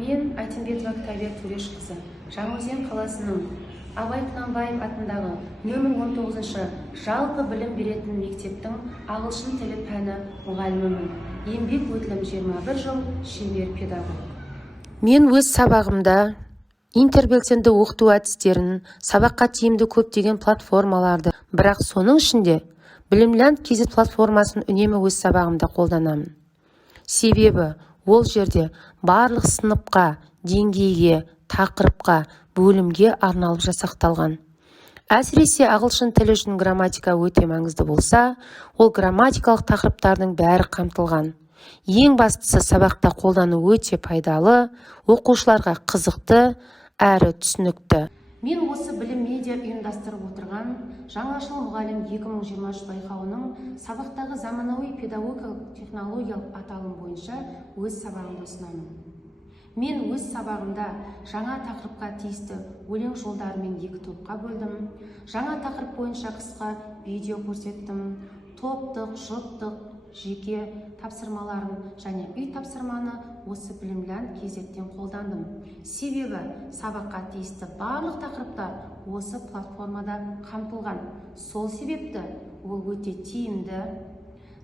Мен Айтимбетова К.Т Жанаөзен қаласының А.Құнанбаев атындағы нөмір 19-шы жалпы білім беретін мектептің ағылшын тілі пәні мұғалімімін. Еңбек өтілім 21 жыл, шебер педагог. Мен өз сабағымда интербелсенді оқыту әдістерін, сабаққа тиімді көптеген платформаларды, бірақ соның ішінде білімләнд KZ платформасын үнемі өз сабағымда қолданамын. Себебі ол жерде барлық сыныпқа, деңгейге, тақырыпқа, бөлімге арналып жасақталған. Әсіресе ағылшын тілі үшін грамматика өте маңызды болса, ол грамматикалық тақырыптардың бәрі қамтылған. Ең бастысы сабақта қолдану өте пайдалы, оқушыларға қызықты әрі түсінікті. Мен осы білім медиа ұйымдастырып отырған Жаңашыл мұғалім-2023 байқауының сабақтағы заманауи педагогикалық технологиялық аталым бойынша өз сабағымды ұсынамын. Мен өз сабағымда жаңа тақырыпқа тиісті өлең жолдарымен 2 топқа бөлдім. Жаңа тақырып бойынша қысқа видео көрсеттім. Топтық, жұптық, жеке тапсырмаларын және үй тапсырманы осы білімләнд KZ-тен қолдандым. Себебі сабаққа тиісті барлық тақырыптар осы платформада қамтылған. Сол себепті ол өте тиімді.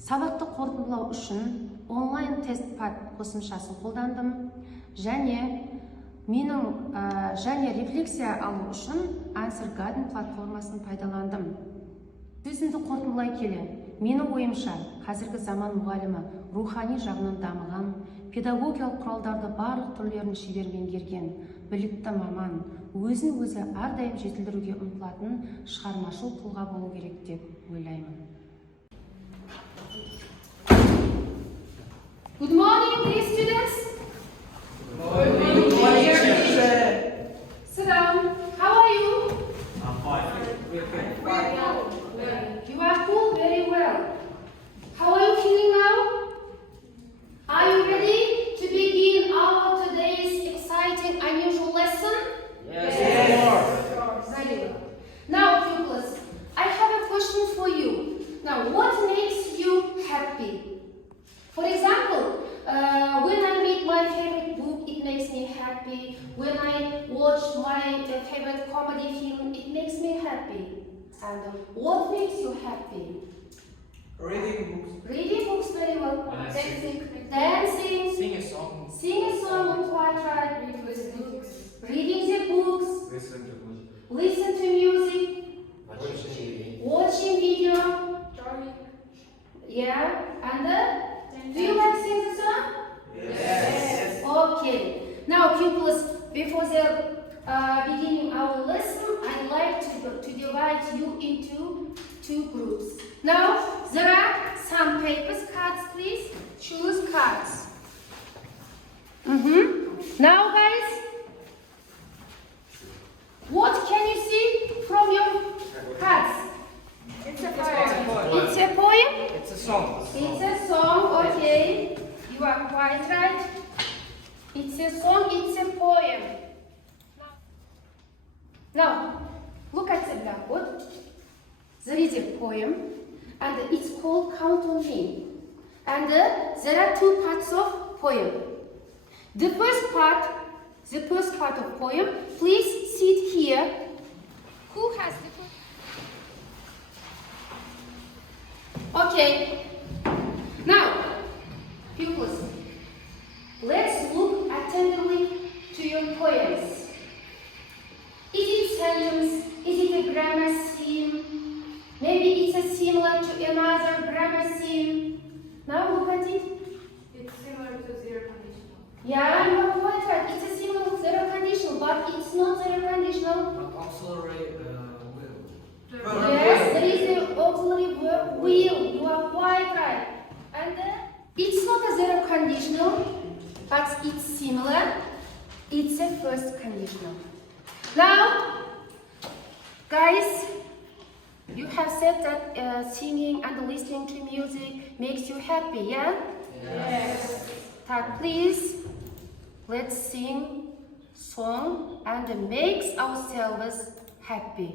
Сабақты қорытындылау үшін онлайн тест-пад қосымшасын қолдандым. Және рефлексия алу үшін Answer Garden платформасын пайдаландым. Сөзімді қорытындылай келе, менің ойымша қазіргі заман мұғалімі рухани жағынан дамыған, педагогиялық құралдарды барлық түрлерін шебер меңгерген, білікті маман, өзін өзі әрдайым жетілдіруге ұмтылатын шығармашыл тұлға болу керек деп ойлаймын. Good morning, dear students. Good morning, teacher. Sit down. How are you? I'm fine. You are cool very well. How are you feeling now? Are you ready to begin our today's exciting, unusual lesson? Yes. Very well. Now, pupils, I have a question for you. Now, what makes you happy? For example, when I read my favorite book, it makes me happy. When I watch my favorite comedy film, it makes me happy. And what makes you happy? Reading books. Reading books very well. Dancing. Dancing. Sing a song. Sing a song, quite right. Reading the books. Listen to music. Listen to music. Watching TV. Watching video. Yeah. And do you like sing the song? Yes. Okay. Now, pupils, before the beginning our lesson, I'd like to divide you into 2 groups. Now, there are some papers, cards, please. Choose cards. Now, guys, what can you see from your cards? It's a poem. It's a poem? It's a song. It's a song, okay. You are quite right. It's a song, it's a poem. Now, look at the blackboard. There is a poem, and it's called Count on Me. And there are 2 parts of poem. The first part of poem, please sit here. Who has the first? Okay. Now, pupils, let's look attentively to your poems. Is it sentence? Is it a grammar scheme? Maybe it's similar to another grammar scheme. Now look at it. It's similar to zero conditional. Yeah, you are quite right. It's similar to zero conditional, but it's not zero conditional. But auxiliary will. Yes, there is an auxiliary verb will. You are quite right. And it's not a zero conditional, but it's similar. It's a first conditional. Now, guys, you have said that singing and listening to music makes you happy, yeah? Yes. Так, please, let's sing song and makes ourselves happy.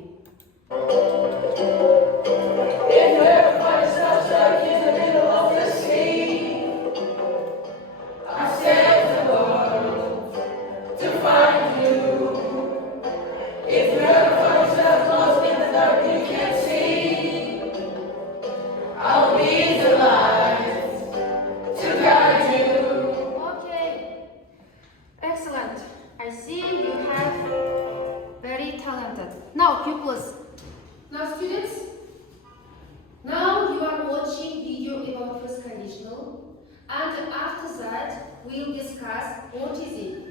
In the first sunshine in the middle of the sea, I said the world discuss what is it.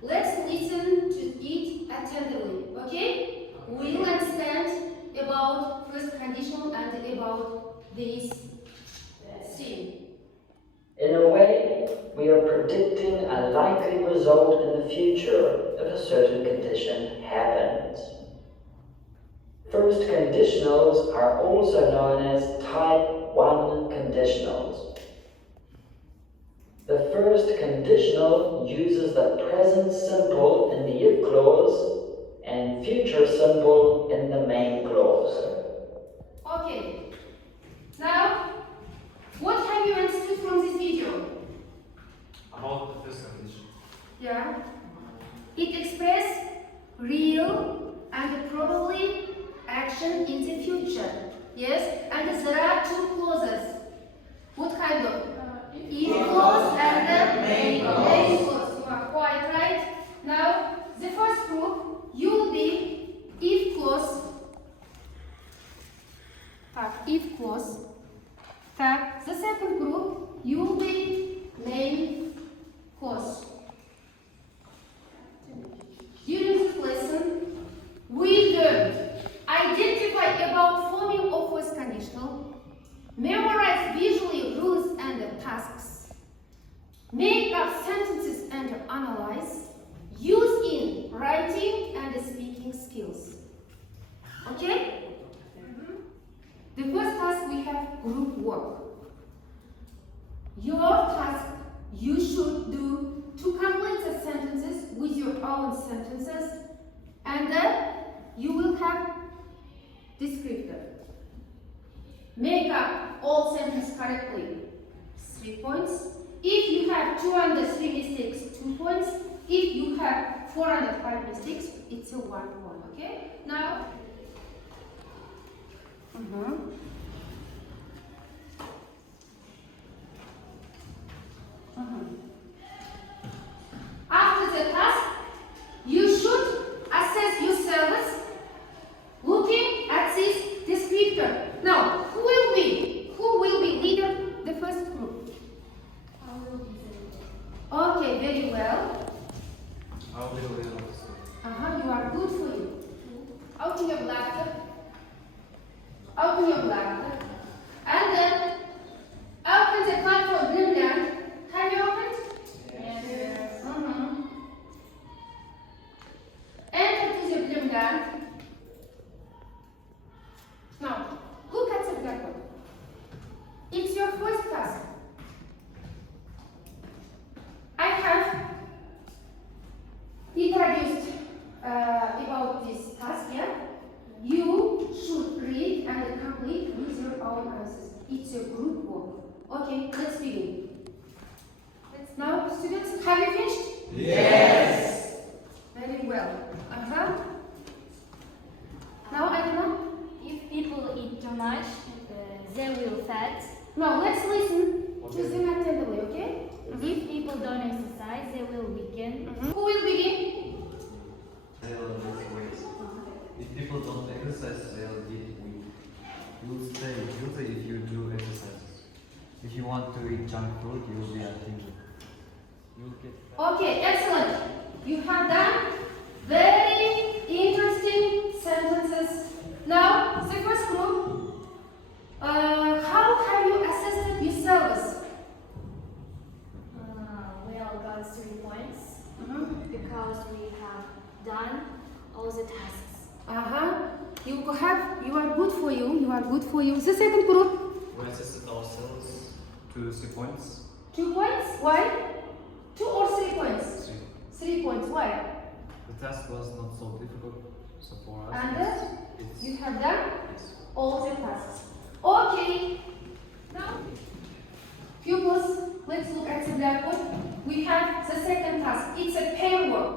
Let's listen to it attentively, okay? We'll understand about first conditional and about this scene. In a way, we are predicting a likely result in the future if a certain condition happens. First conditionals are also known as type 1 conditionals. The first conditional uses the present simple in the if clause and future simple in the main clause. Okay. Now, what have you understood from this video? About the first condition. Yeah. It expresses real and probably action in the future. Yes. And there are two clauses. What kind of? If clause and the main clause. You are quite right. Now, the first group, you will be if clause. If clause. The second group, you will be main clause. During this lesson, we learned identify about forming of first conditional, memorize visually rules and tasks, make up sentences and analyze, use in writing and speaking skills. Okay? The first task we have group work. Your task you should do to complete the sentences with your own sentences, and then you will have descriptor. Make up all sentences correctly, 3 points. If you have 2 and 3 mistakes, 2 points. If you have 4 and 5 mistakes, it's a 1 point. Okay? Now. After the task, you should assess yourselves looking at this descriptor. Now, who will be leader the first group? I will be there. Okay, very well. I will be the leader of the school. You are good for you. Open your laptop. Open your laptop. And then open the platform Bloomland. Have you opened? Yes. Enter to the Bloomland. Now, look at the blackboard. It's your first task. I have introduced about this task here. You should read and complete with your own answers. It's a group work. Okay, let's begin. Now, students, have you finished? Yes. Very well. Now, I don't know. If people eat too much, they will fat. Now, let's listen to them attentively, okay? If people don't exercise, they will weaken. Who will begin? They will lose weight. If people don't exercise, they will get weak. You will stay healthy if you do exercises. If you want to eat junk food, you will be unhealthy. You will get fat. Okay, excellent. You have done very interesting sentences. Now, the first group, how have you assessed yourselves? We all got 3 points because we have done all the tasks. You are good for you. You are good for you. The second group, We assisted ourselves to 3 points. 2 points. Why? 2 or 3 points? 3 points. Why? The task was not so difficult, so for us, And it's you have done yes. all the tasks. Okay. Now, pupils, let's look at the blackboard. We have the second task. It's a pair work.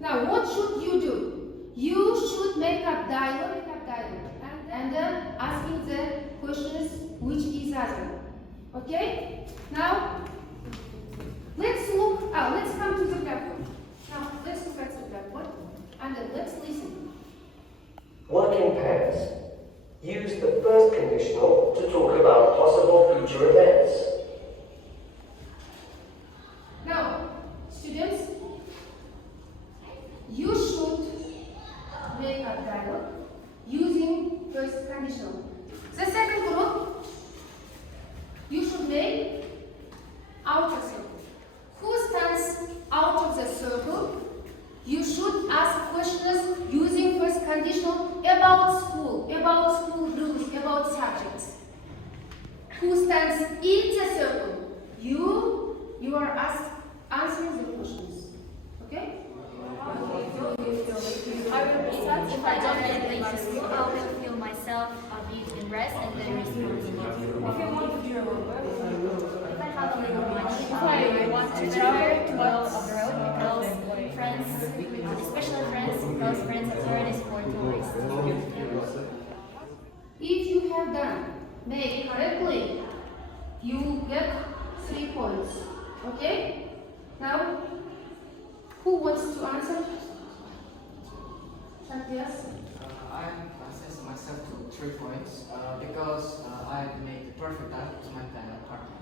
Now, what should you do? You should make up dialogue and asking the questions which is other. Okay? Now, let's come to the blackboard. Now, let's look at the blackboard and then let's listen. Work in pairs. Use the first conditional to talk about possible future events. Now, conditional about school groups, about subjects. Who stands in the circle? You are answering the questions. Okay? I will be sad if I don't get late to school. I will feel myself a bit embarrassed and then responsible. If I have a little money, I want to travel to well abroad because friends, especially friends, because friends are already for tourists. If you have done made correctly, you get 3 points. Okay? Now, who wants to answer? Yes. I assess myself to 3 points because I made the perfect time to my partner.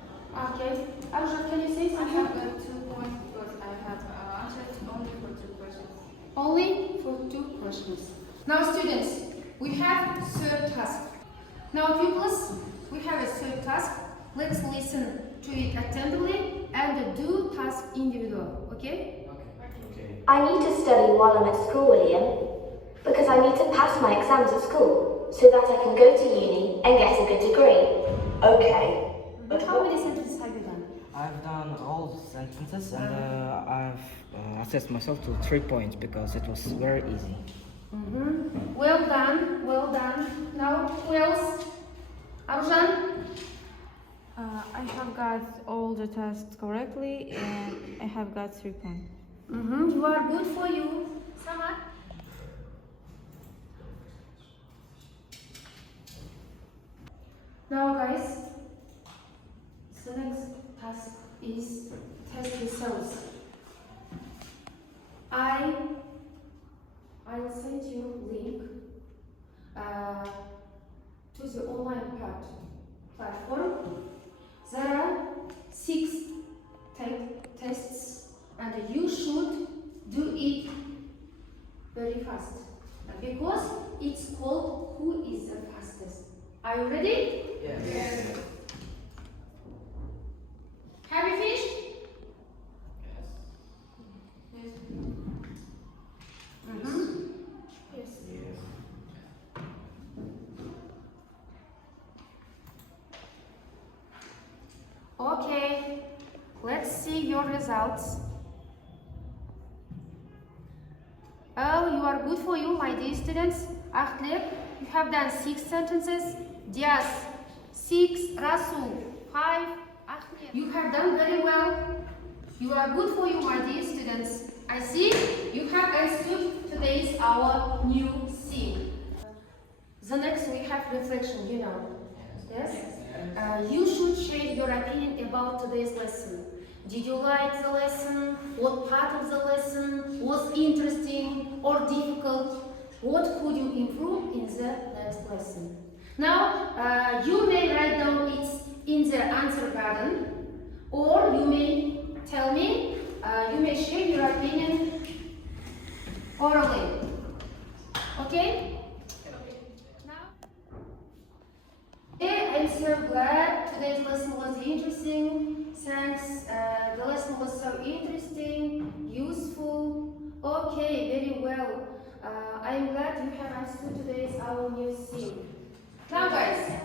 Okay. Arjun, can you say I something? have 2 points because I have answered only for 2 questions. Only for 2 questions. Now, students, we have third task. Now, pupils, we have a third task. Let's listen to it attentively and do task individual. Okay? I need to study while I'm at school, William, because I need to pass my exams at school so that I can go to uni and get a good degree. Okay. But how many sentences have you done? I've done all sentences and I've assessed myself to 3 points because it was very easy. Well done, well done. Now, who else? Arjun? I have got all the tests correctly and I have got 3 points. You are good for you. Samad? Now, guys, the next task is test yourselves. I will send you link to the online platform. There are 6 tests, and you should do it very fast because it's called Who is the Fastest. Are you ready? Yes. Have you finished? Okay, let's see your results. Oh, you are good for you, my dear students. Ahtleb, you have done 6 sentences. Dias, 6. Rasul, 5. Ahmed, you have done very well. You are good for you, my dear students. I see you have understood today's our new theme. The next we have reflection, you know. Yes? You should share your opinion about today's lesson. Did you like the lesson? What part of the lesson was interesting or difficult? What could you improve in the next lesson? Now, you may write down it in the answer garden, or you may tell me, you may share your opinion orally. Okay? I'm so glad today's lesson was interesting. Thanks. The lesson was so interesting, useful. Okay, very well. I'm glad you have understood today's our new theme. Now, guys,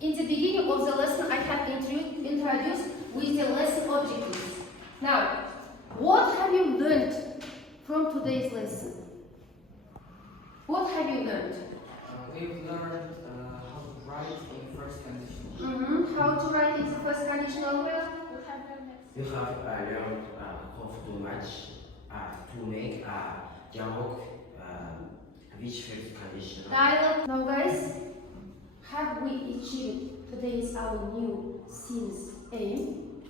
in the beginning of the lesson, I have introduced with the lesson objectives. Now, what have you learned from today's lesson? What have you learned? We've learned how to write in first conditional. How to write in the first conditional verb? You have learned how to match, to make a dialogue which first conditional. Dialogue. Now, guys, have we achieved today's our new theme's aim?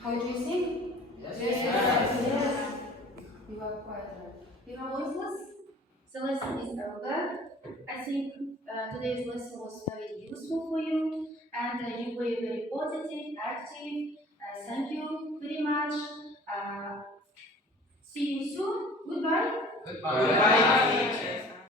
How do you think? Yes. You are quite right. You are voiceless. The lesson is over. I think today's lesson was very useful for you, and you were very positive, active. Thank you very much. See you soon. Goodbye. Goodbye.